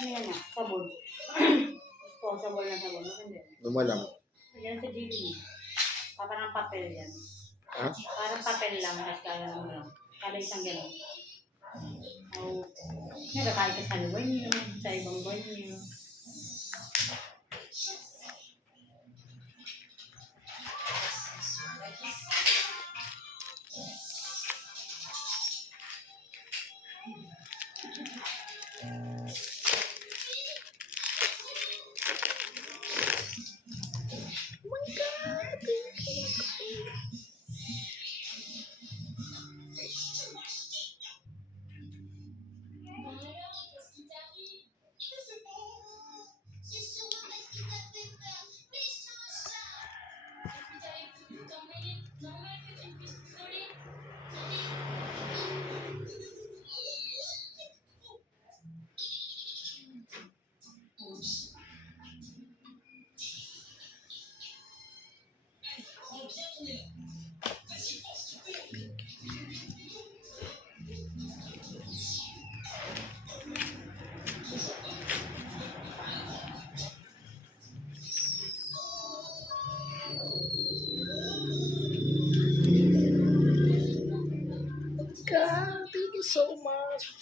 Ano yan na? Sabon. Disposable na sabon. Maganda. Lumalang. Yan sa GV. Parang papel yan. Ha? Parang papel lang. Tapos kaya lang lang. Kada isang gano'n. Oh. Nagkakain ka sa luwan niyo. Sa ibang buwan niyo. God, thank you so much.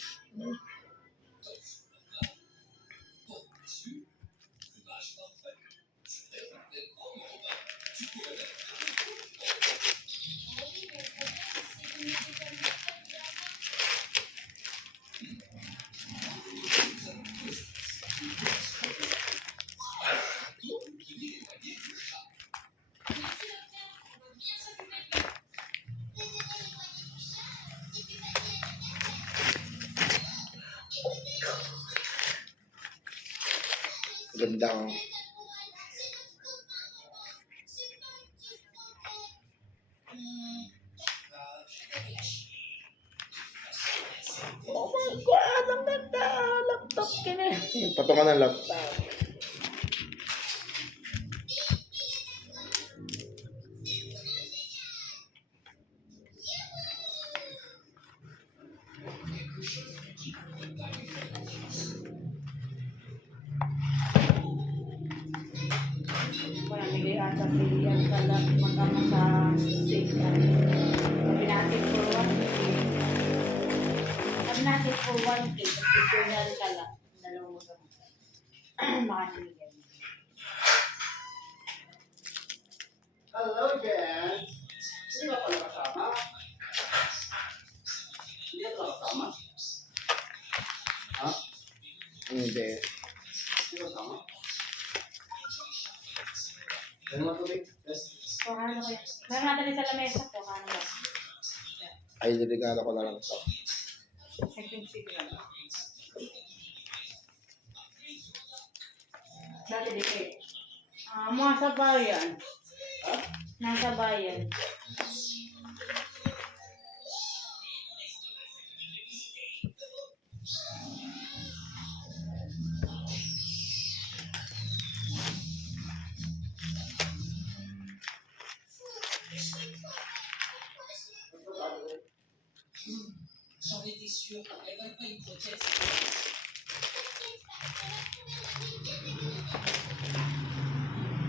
Ganda ko. Oh my God, ang ganda. Laptop ka na. Patungan ng laptop. Bigay ata billion sa lahat magkama sa state. Sabi natin for 1K. Sabi natin for 1K. Additional ka lang. Dalawang magkama. Makanamigyan. Hello, Jen. Hindi ba pala kasama? Hindi ka pala kasama? Ha? Hindi. Hindi ka kasama? Ano mo tubig? Yes. Kuha na kaya. Meron natin sa lamesa. Kuha na ba? Ay, delikado ko na lang ito. Nag-pinsip lang. Dati di kayo. Mga sa bayan. Ha? Nasa bayan. J'en étais sûre, elle va pas une prothèse.